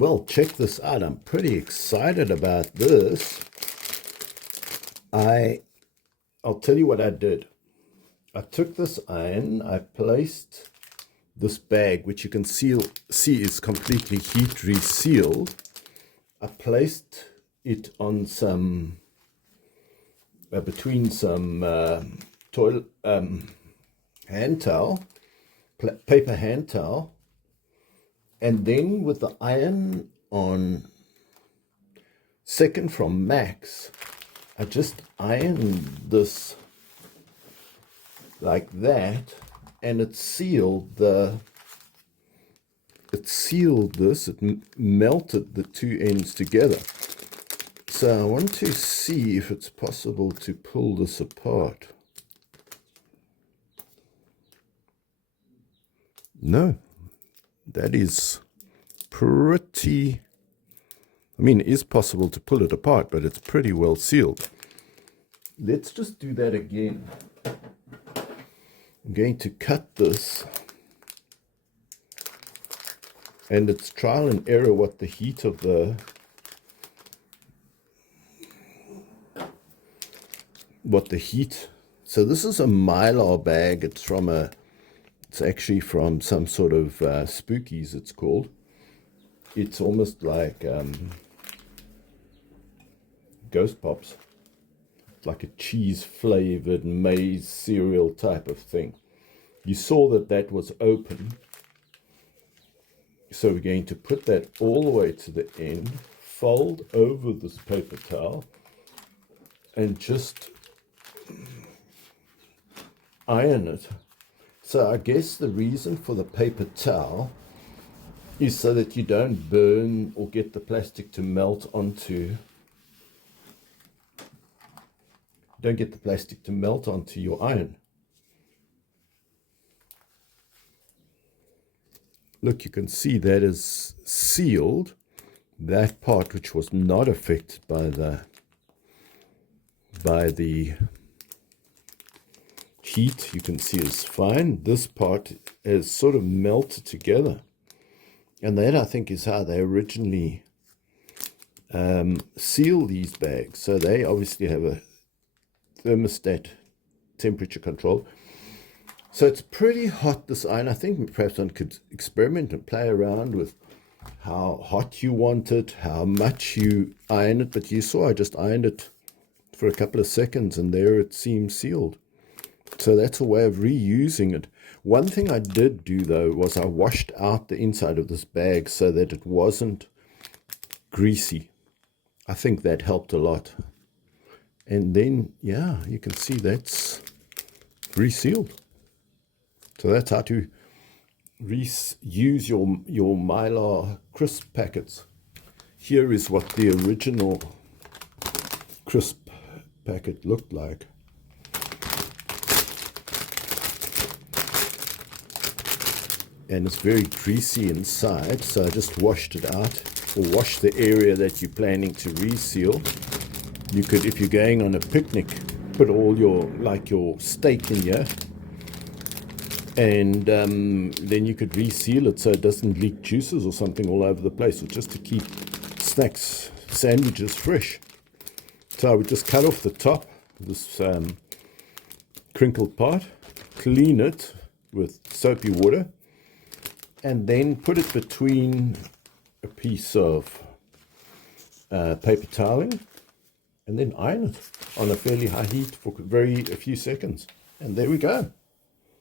Well, check this out. I'm pretty excited about this. I'll tell you what I did. I took this iron, I placed this bag, which you can see is completely heat resealed. I placed it on some, between some toilet hand towel, paper hand towel, and then with the iron on second from max, I just ironed this like that, and it sealed this, it melted the two ends together. So I want to see if it's possible to pull this apart. No, that is pretty, I mean, it is possible to pull it apart, but it's pretty well sealed. Let's just do that again. I'm going to cut this, and it's trial and error what the heat of so this is a mylar bag. It's actually from some sort of spookies, it's called. It's almost like Ghost Pops. It's like a cheese-flavored maize cereal type of thing. You saw that was open. So we're going to put that all the way to the end, fold over this paper towel, and just iron it. So I guess the reason for the paper towel is so that you don't burn or get the plastic to melt onto, your iron. Look, you can see that is sealed. That part which was not affected by the heat, you can see is fine. This part is sort of melted together. And that, I think, is how they originally seal these bags. So they obviously have a thermostat temperature control. So it's pretty hot, this iron. I think perhaps one could experiment and play around with how hot you want it, how much you iron it. But you saw I just ironed it for a couple of seconds, and there it seems sealed. So that's a way of reusing it. One thing I did do, though, was I washed out the inside of this bag so that it wasn't greasy. I think that helped a lot. And then, yeah, you can see that's resealed. So that's how to use your mylar crisp packets. Here is what the original crisp packet looked like. And it's very greasy inside, so I just washed it out, or washed the area that you're planning to reseal. You could, if you're going on a picnic, put all your steak in here, and then you could reseal it so it doesn't leak juices or something all over the place, or just to keep snacks, sandwiches fresh. So I would just cut off the top, this crinkled part, clean it with soapy water, and then put it between a piece of paper toweling, and then iron it on a fairly high heat for a few seconds. And there we go.